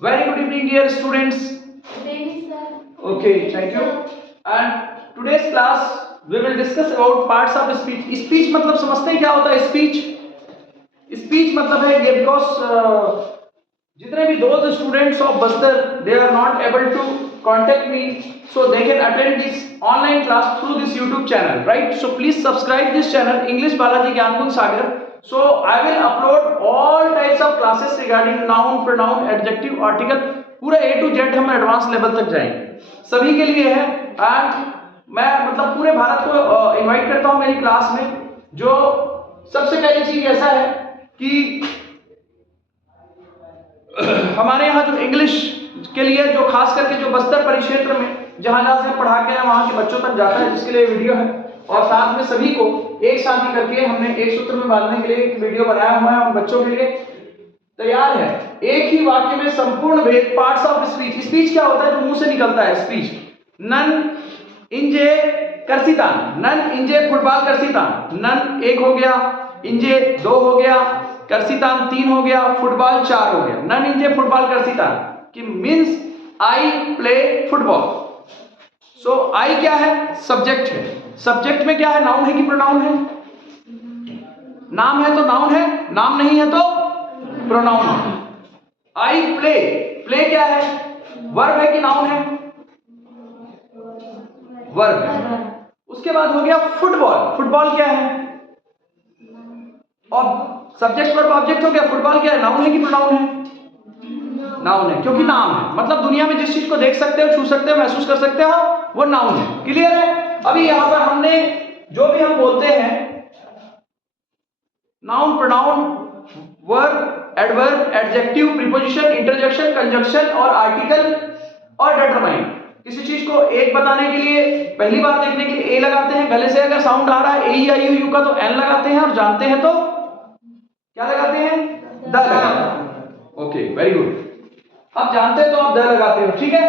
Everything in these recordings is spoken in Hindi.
Very good evening, dear students. Good evening, sir. Okay, thank you. And today's class we will discuss about parts of speech. Speech मतलब समझते हैं क्या होता है speech? Speech मतलब है ये because जितने भी those students of Bastar they are not able to contact me, so they can attend this online class through this YouTube channel, right? So please subscribe this channel English Balaji Gyankund Sagar. So I will upload all types of classes regarding noun, pronoun, adjective, article, पूरा A to Z हम एडवांस लेवल तक जाएंगे, सभी के लिए है। एंड मैं मतलब पूरे भारत को इनवाइट करता हूं मेरी क्लास में। जो सबसे पहली चीज ऐसा है कि हमारे यहाँ जो इंग्लिश के लिए जो खास करके जो बस्तर परिक्षेत्र में जहां जहां से पढ़ा के वहां के बच्चों तक जाता है, जिसके लिए वीडियो है, और साथ में सभी को एक साथ ही करके हमने एक सूत्र में बांधने के लिए एक वीडियो बनाया हुआ है, हम बच्चों के लिए तैयार है। एक ही वाक्य में संपूर्ण भेद, पार्ट्स ऑफ स्पीच। स्पीच क्या होता है? जो मुंह से निकलता है स्पीच। नन इंजे करसितान, नन इंजे फुटबॉल करसितान। नन एक हो गया, इंजे दो हो गया, करसितान तीन हो गया, फुटबॉल चार हो गया। नन इंजे फुटबॉल करसितान कि मींस आई प्ले फुटबॉल। सो आई क्या है? सब्जेक्ट है। सब्जेक्ट में क्या है? नाउन है कि प्रोनाउन है? नाम है तो नाउन है, नाम नहीं है तो प्रोनाउन है। आई प्ले, प्ले क्या है? वर्ब है कि नाउन है? वर्ब है। उसके बाद हो गया फुटबॉल। फुटबॉल क्या है? और सब्जेक्ट वर्ब ऑब्जेक्ट हो गया। फुटबॉल क्या है? नाउन है कि प्रोनाउन है? नाउन है, क्योंकि नाम है। मतलब दुनिया में जिस चीज को देख सकते हो, छू सकते हो, महसूस कर सकते हो, वो नाउन है। क्लियर है? अभी यहां पर हमने जो भी हम बोलते हैं noun, pronoun, verb, adverb, adjective, preposition, interjection, conjunction और आर्टिकल और डिटरमाइन। किसी चीज को एक बताने के लिए, पहली बार देखने के लिए ए लगाते हैं, गले से अगर साउंड आ रहा है ए आई यू का तो एन लगाते हैं, और जानते हैं तो क्या लगाते हैं? द लगाते हैं। Okay, very good. अब जानते हैं तो आप द लगाते हो, ठीक है।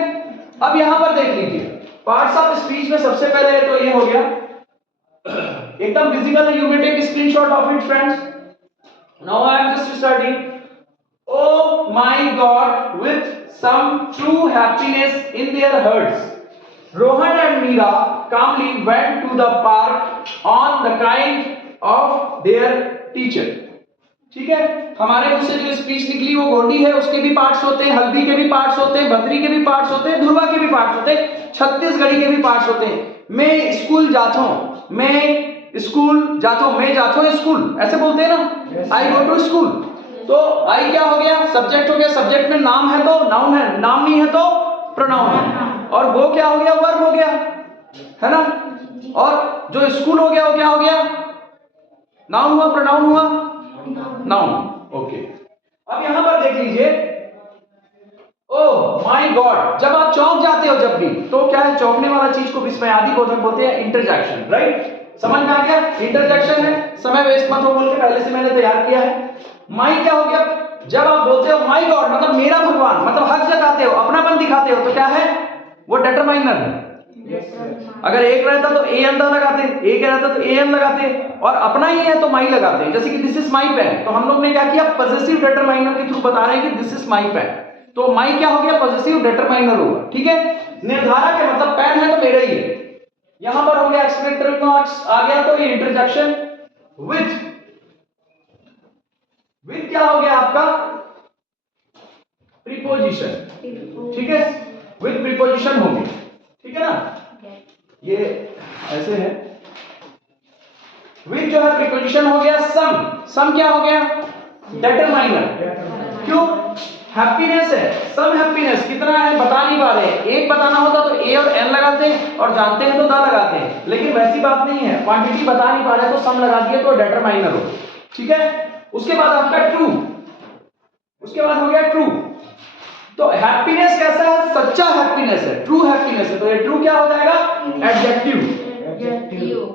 अब यहां पर देख लीजिए पार्ट्स ऑफ स्पीच में सबसे पहले तो ये हो गया, एकदम विजिबल है, you may take screenshot of it friends. Now I am just starting. Oh my God, with some true happiness in their hearts, Rohan and Meera calmly went to the park on the kind of their teacher. ठीक है, हमारे मुंह से जो स्पीच निकली वो गोंडी है, उसके भी पार्ट्स होते हैं, हल्बी के भी पार्ट्स होते हैं, बद्री के भी पार्ट्स होते हैं, धुरवा के भी पार्ट्स होते हैं, छत्तीसगढ़ी के भी पार्ट्स होते हैं। मैं स्कूल जाता हूं, मैं स्कूल जाता हूं, मैं जाता हूं स्कूल, ऐसे बोलते हैं ना, आई गो टू स्कूल। तो आई क्या हो गया? सब्जेक्ट हो गया। सब्जेक्ट में नाम है तो नाउन है, नाम नहीं है तो प्रोनाउन है। और वो क्या हो गया? वर्ब हो गया, है ना। और जो स्कूल हो गया वो क्या हो गया? नाउन हुआ, प्रोनाउन हुआ, नाउन। ओके, अब यहां पर देख लीजिए, ओह माय गॉड, जब आप चौंक जाते हो जब भी, तो क्या है? चौंकने वाला चीज को विस्मयादि बोधक बोलते हैं, इंटरजेक्शन, राइट। समझ में आ गया? इंटरजेक्शन है, समय वेस्ट मत हो बोल के पहले से मैंने तैयार किया है। माई क्या हो गया? जब आप बोलते हो माई गॉड मतलब मेरा भगवान, मतलब हक जताते हो, अपनापन दिखाते हो, तो क्या है? वो डिटरमाइनर है। अगर एक रहता तो ए एन लगाते, एक रहता तो ए एन लगाते, और अपना ही है तो माई लगाते। जैसे कि दिस इज माई पेन, तो हम लोग ने क्या किया? पॉजिटिव डिटरमाइनर के थ्रू बता रहे हैं कि दिस इज माई पेन, तो माई क्या हो गया? पॉजिटिव डिटरमाइनर होगा, ठीक है। निर्धारक है, मतलब पेन है तो मेरा ही है। यहां पर हो गया एक्सप्लेनेटरी मार्क्स आ गया, तो ये इंटरजेक्शन विथ, विथ क्या हो गया आपका? प्रीपोजिशन, ठीक है, विथ प्रीपोजिशन हो गया, ठीक है ना। ये ऐसे है, विथ जो है प्रीपोजिशन हो गया। सम, सम क्या हो गया? डिटरमाइनर। क्यों? हैप्पीनेस है, सम हैप्पीनेस कितना है बता नहीं पा रहे। एक बताना होता तो ए और एन लगाते हैं, और जानते हैं तो द लगाते हैं, लेकिन वैसी बात नहीं है, क्वांटिटी बता नहीं पा रहे तो सम लगा दिए तो डिटरमाइनर हो, ठीक है। उसके बाद आपका ट्रू, उसके बाद हो गया ट्रू। तो हैप्पीनेस कैसा है? सच्चा हैप्पीनेस है, ट्रू हैप्पीनेस है, तो ये ट्रू क्या हो जाएगा? एडजेक्टिव।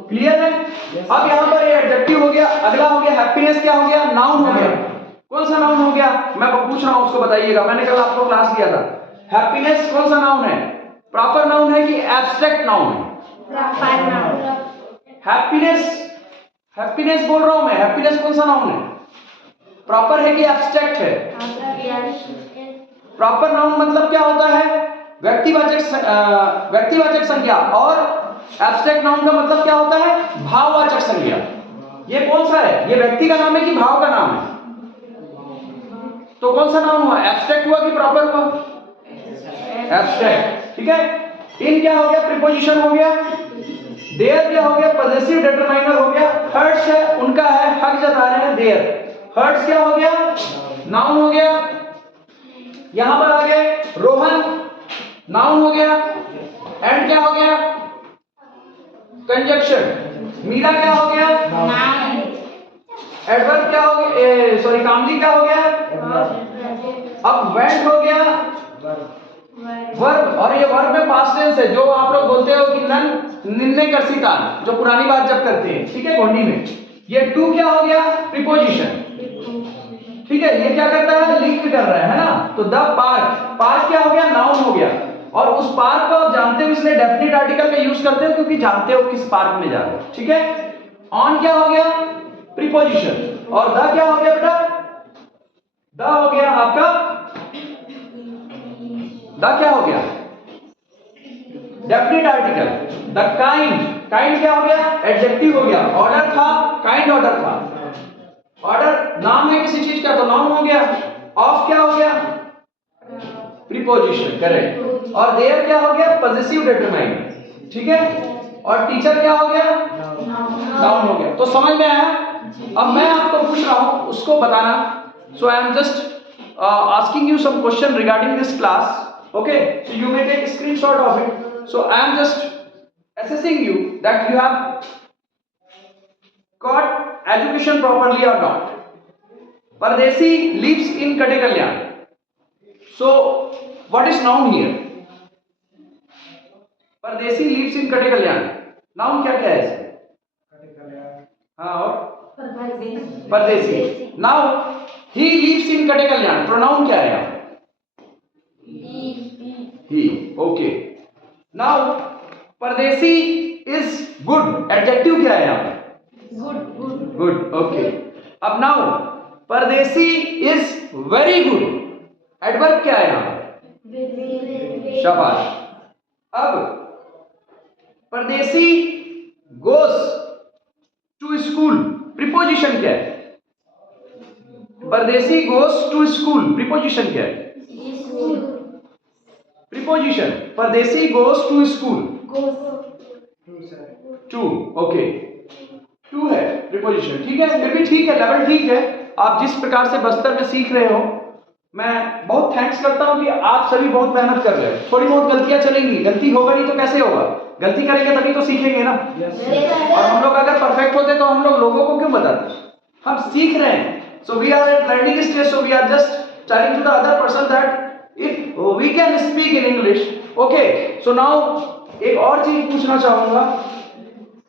क्लियर है? अब यहां पर ये एडजेक्टिव हो गया। अगला हो गया हैप्पीनेस, क्या हो गया? नाउन हो गया। कौन सा नाउन हो गया? मैं पूछ रहा हूं, उसको बताइएगा, मैंने कल आपको क्लास दिया था। हैप्पीनेस कौन सा नाउन है? प्रॉपर नाउन है कि एब्स्ट्रैक्ट नाउन है? Proper noun. हैप्पीनेस, हैप्पीनेस बोल रहा हूं मैं, हैप्पीनेस कौन सा नाउन है? प्रॉपर है कि एब्स्ट्रैक्ट है? प्रॉपर नाउन मतलब क्या होता है? व्यक्तिवाचक संज्ञा। और एब्स्ट्रैक्ट नाउन का मतलब क्या होता है? भाववाचक संज्ञा। ये कौन सा है? ये व्यक्ति का नाम है कि भाव का नाम है? तो कौन सा नाउन हुआ? एब्स्ट्रैक्ट हुआ कि प्रॉपर हुआ? एब्स्ट्रैक्ट। ठीक है। इन क्या हो गया? प्रीपोजिशन हो गया। देयर क्या हो गया? पॉजेसिव डिटरमाइनर हो गया। हर्ट्स है, उनका है, हक जता रहे हैं, देयर। हर्ट्स क्या हो गया? नाउन हो गया। यहां पर आ गए रोहन, नाउन हो गया। एंड क्या हो गया? कंजक्शन। मीरा क्या हो गया? एडवर्ब क्या हो गया? सॉरी, कामली क्या हो गया? अब वेंट हो गया वर्ब। और ये वर्ब में पास्ट टेंस है, जो आप लोग बोलते हो कि नन निन्ने कर्षितान, जो पुरानी बात जब करते हैं, ठीक है, घोंडी में। ये टू क्या हो गया? प्रीपोजिशन। ठीक है, ये क्या करता है? लिंक कर रहा है ना। तो द पार्क, पार्क क्या हो गया? नाउन हो गया। और उस पार्क को आप जानते हो इसलिए डेफिनेट आर्टिकल का यूज करते हो, क्योंकि जानते हो किस पार्क में जा रहे हो। ठीक है। ऑन क्या हो गया? प्रीपोजिशन। और द क्या हो गया बेटा? द हो गया आपका, द क्या हो गया? Definite article. The kind, kind क्या हो गया? एडजेक्टिव हो गया। ऑर्डर था, काइंड ऑर्डर था। ऑर्डर नाम है किसी चीज का तो नाउन हो गया। ऑफ क्या हो गया? Preposition, correct. और देयर क्या हो गया? Possessive determiner. ठीक है। और टीचर क्या हो गया? नाउन हो गया। तो समझ में आया? अब मैं आपको पूछ रहा हूं, उसको बताना। So I am just asking you some question regarding this class. Okay, so you may take a screenshot of it. So I am just assessing you that you have got education properly or not. Pardesi lives in Katekalyan. So what is noun here? Pardesi lives in Katekalyan. Noun क्या क्या है इसमें? हाँ, और परदेसी। Now he lives in Katekalyan. Pronoun क्या है? He. Okay. Now परदेसी is good. Adjective क्या है यहाँ पे? Good. Okay. अब now परदेसी is very good. Adverb क्या है यहाँ पे? शाबाश। अब परदेसी goes to school. Preposition क्या है? परदेसी goes to school. Preposition क्या है? Preposition. परदेसी goes to school. To. Okay. To है preposition. ठीक है, फिर भी ठीक है, लेवल ठीक है। आप जिस प्रकार से बस्तर में सीख रहे हो, मैं बहुत थैंक्स करता हूं कि आप सभी बहुत मेहनत कर रहे हो। थोड़ी बहुत गलतियां चलेंगी, गलती होगा नहीं तो कैसे होगा? गलती करेंगे तभी तो सीखेंगे ना। और हम लोग अगर परफेक्ट होते तो हम लोग लोगों को क्यों बताते? हम सीख रहे हैं। So we are at learning stage, so we are just telling to the other person that if we can speak in English. Okay, so now एक और चीज पूछना चाहूंगा।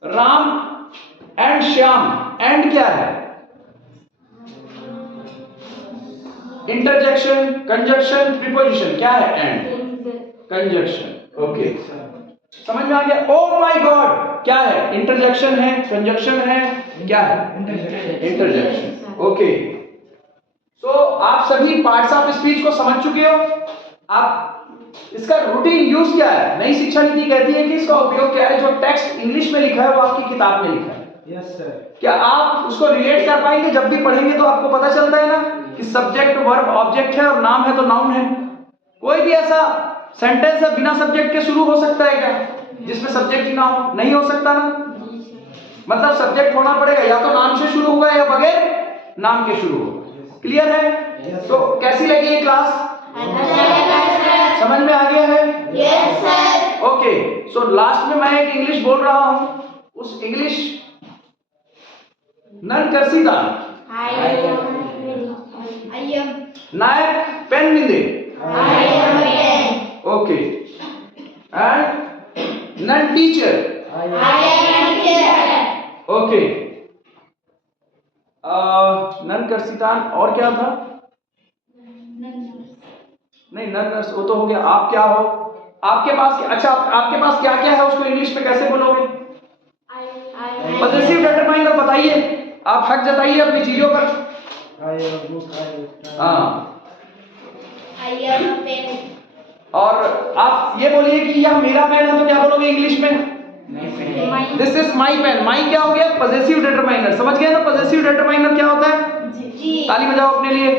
राम एंड श्याम, एंड क्या है? इंटरजेक्शन, कंजक्शन, प्रीपोजिशन, क्या है एंड? कंजक्शन। ओके, समझ में आ गया? ओ माय गॉड क्या है? इंटरजेक्शन है, कंजक्शन है, क्या है? इंटरजेक्शन। ओके, सो आप सभी पार्ट्स ऑफ स्पीच को समझ चुके हो। आप इसका रूटीन यूज क्या है? नई शिक्षा नीति कहती है कि इसका उपयोग क्या है? जो टेक्स्ट इंग्लिश में लिखा है वो आपकी किताब में लिखा है। Yes sir. क्या आप उसको रिलेट कर पाएंगे? जब भी पढ़ेंगे तो आपको पता चलता है ना कि सब्जेक्ट वर्ब ऑब्जेक्ट है और नाम है तो नाउन है। कोई भी ऐसा सेंटेंस है बिना सब्जेक्ट के शुरू हो सकता है क्या, जिसमें सब्जेक्ट ही ना हो? नहीं हो सकता ना। मतलब सब्जेक्ट होना पड़ेगा, या तो नाम से शुरू होगा या बगैर नाम के शुरू होगा। क्लियर है? तो कैसी लगी ये क्लास? समझ में आ गया है? Yes sir. Okay, so last में मैं एक इंग्लिश बोल रहा हूं, उस इंग्लिश नन कर्सिता नायक पेन मिंदे। ओके, एंड नन टीचर। ओके, नन कर्सितान और क्या था? नहीं, नन नर्स वो तो हो गया। आप क्या हो? आपके पास, अच्छा आपके पास क्या क्या है उसको इंग्लिश में कैसे बोलोगे? पॉजिटिव डिटरमाइनर बताइए, आप हक जताइए अपनी चीजों पर। हाँ, I have a pen. और आप ये बोलिए कि यह मेरा पेन है तो क्या बोलोगे इंग्लिश में? My. This is my pen. My क्या हो गया? Possessive determiner. समझ गए ना पजेसिव डिटरमाइनर क्या होता है? जी. ताली बजाओ अपने लिए।